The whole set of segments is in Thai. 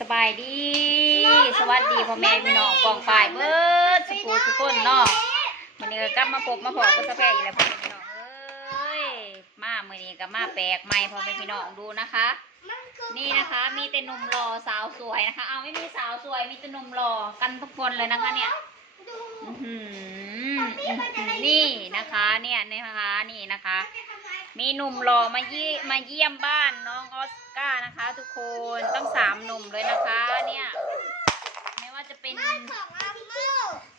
สบายดี สวัสดีพ่อแม่พี่น้องกองฝ่ายเบิร์ดสุกูทุกคนเนาะวันนี้ก็กลับมาพบมาพอกับสะแพรอีกแล้วพ่อแม่พี่น้องเอ้ยมาเมื่อนี้ก็มาแปลกใหม่พ่อแม่พี่น้องดูนะคะ นี่นะคะมีแต่หนุ่มหล่อสาวสวยนะคะ เอาไม่มีสาวสวยมีแต่หนุ่มหล่อกันทุกคนเลยนะคะเนี่ย อื้อหือ นี่นะคะเนี่ยนะคะนี่นะคะ มีหนุ่มหล่อมาเยี่ยมาเยี่ยมบ้านน้องออสการ์นะคะ ทุกคนต้องสามหนุ่มเลยนะคะเนี่ยไม่ว่าจะเป็น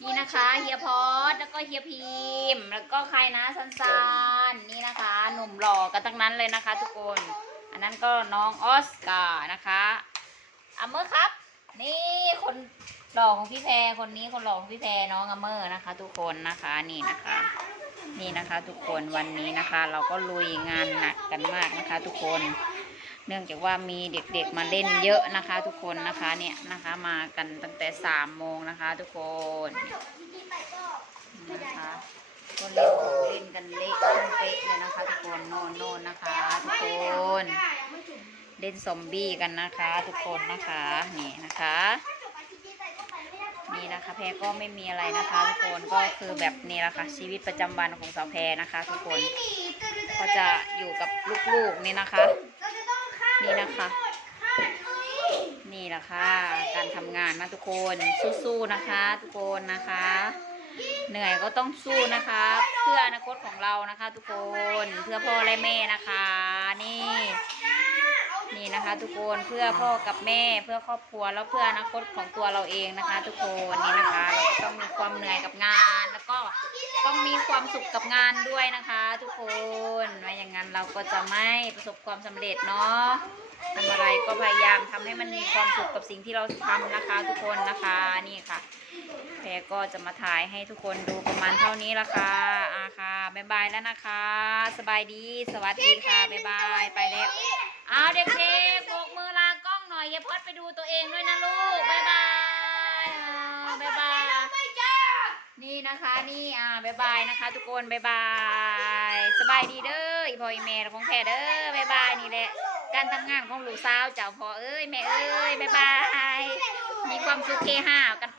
นี่นะคะเฮียพอสแล้วก็เฮียพิมแล้วก็ใครนะซันซานนี่นะคะ หนุ่มหล่อกันทั้งนั้นเลยนะคะ ทุกคน อันนั้นก็น้องออสการ์นะคะอัมเมอร์ครับ นี่คน หล่อของพี่แพรคนนี้คนหล่อของพี่แพรน้องอเมอร์นะคะ ทุกคนนะคะนี่นะคะ นี่นะคะ ทุกคนวันนี้นะคะ เราก็ลุยงานหนักกันมากนะคะ ทุกคน เนื่องจากว่ามีเด็กๆมาเล่นเยอะนะคะ ทุกคนนะคะเนี่ยนะคะมากันตั้งแต่สามโมงนะคะ ทุกคนนะคะก็เล่นของเล่นกันเละทั้งเป๊ะเลยนะคะ ทุกคนโน่นโน่นนะคะ ทุกคนเล่นซอมบี้กันนะคะ ทุกคนนะคะนี่นะคะ นี่นะคะแพรก็ไม่มีอะไรนะคะทุกคนก็คือแบบนี้แหละค่ะชีวิตประจำวันของสาวแพรนะคะ ทุกคนก็จะอยู่กับลูกๆนี่นะคะ นี่นะคะ นี่แหละค่ะการทำงานมาทุกคนสู้ๆนะคะ ทุกคนนะคะ เหนื่อยก็ต้องสู้นะคะ เพื่ออนาคตของเรานะคะ ทุกคนเพื่อพ่อและแม่นะคะ นี่ นะคะ ทุกคนเพื่อพ่อกับแม่เพื่อครอบครัวแล้วเพื่ออนาคตของตัวเราเองนะคะ ทุกคนนี่นะคะเราก็ต้องมีความเหนื่อยกับงาน แล้วก็ต้องมีความสุขกับงานด้วยนะคะ ทุกคนไม่อย่างนั้นเราก็จะไม่ประสบความสำเร็จเนาะทำอะไรก็พยายามทำให้มันมีความสุขกับสิ่งที่เราทำนะคะ ทุกคนนะคะนี่ค่ะแพรก็จะมาถ่ายให้ทุกคนดูประมาณเท่านี้ละค่ะอาค่ะบ๊ายบายแล้วนะคะ สบายดี สวัสดีค่ะบ๊ายบายไปแล้ว เอาเด็กๆโบกมือลากล้องหน่อยอย่าพอดไปดูตัวเองด้วยนะลูกบ๊ายบายบ๊ายบายนี่นะคะนี่อ่าบ๊ายบายนะคะ ทุกคนบ๊ายบายสบายดีเด้ออีพ่ออีแม่ของแพรเด้อบ๊ายบายนี่แหละการทำงานของลูกสาวเจ้าพ่อเอ้ยแม่เอ้ยบ๊ายบายมีความสุขเฮฮากัน